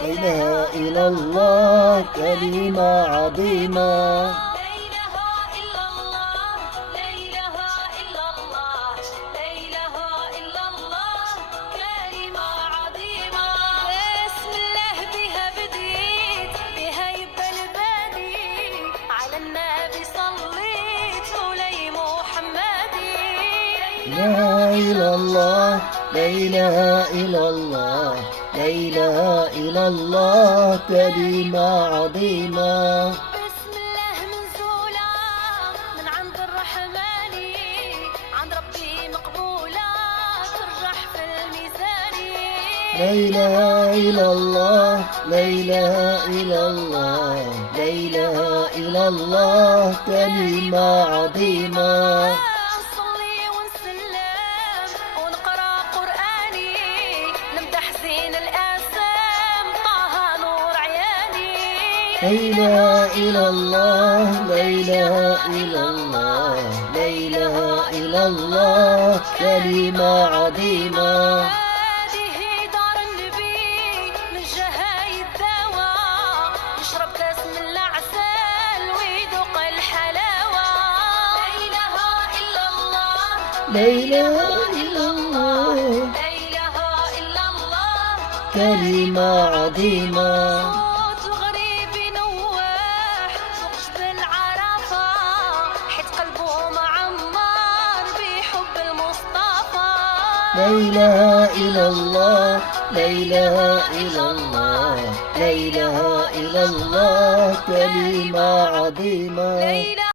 لا إله إلا الله كلمة عظيمة. لا إله إلا الله، لا إله إلا الله، لا إله إلا الله، كلمة عظيمة. بسم الله بها بديت، بها يبقى البدي، على النبي صليت ولي محمدي. لا إله إلا الله، لا إله إلا الله، لا إله إلا الله كلمة عظيمة. بسم الله منزولة من عند الرحمن، عند ربي مقبولة ترجح في الميزان. لا إله إلا الله، لا إله إلا الله، لا إله إلا الله كلمة عظيمة. نصلي ونسلم ونقرا قراني، نمدح زين الاسام طه نور عياني. لا إله إلا الله، لا إله إلا الله، لا إله إلا الله كلمة عظيمة. هذه دار النبي من جهاي الدواء، يشرب كاس من العسل ويذوق الحلاوة. لا إله إلا الله، لا إله إلا الله لا إله إلا الله، كلمة عظيمة. صوت الغريب ينوح سوق بالعرفة، حيت قلبه معمر بحب المصطفى. لا إله إلا الله، لا إله إلا الله، لا إله إلا الله كلمة عظيمة. لا إله